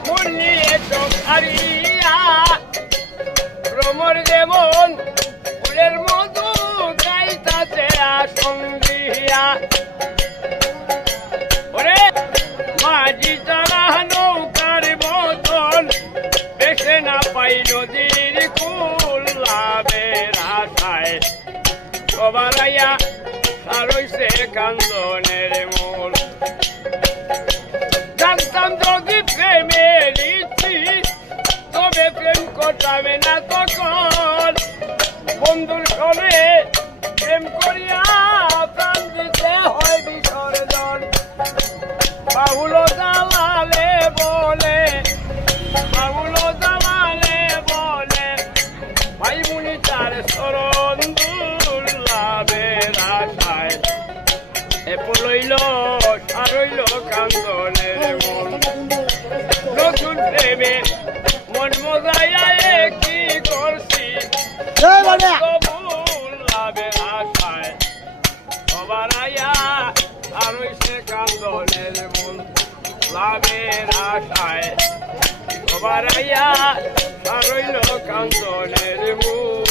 মুরলি এসো হারিয়া ভ্রমর যেমন ফুলের মধু গাইতাছে সঙ্গিয়া ওরে মাঝি চালা নৌকার মতন বেশে না পাই নদীর কুল লাভের আশায় সবার আইয়া সারইছে কান্দনের মূল জানতাম যদি প্রেমের ইচ্ছি তবে প্রেম করতামে না তখন বন্ধুর সঙ্গে প্রেম করিয়া প্রাণ দিতে হয় বিসর্জন বাহুল জালালে বলে বাহুল জালালে বলে ভাই মুনি তার শরণ দুর্লাভের আশায় এ পলইল সারইল কান্দনের মন নতুন প্রেমে মন মজাইয়া কি করছি লাভের আশায় সবার আয়া সারইছে কান্দনের মন লাভের আশায় সবার আয়া সারইল কান্দনের মন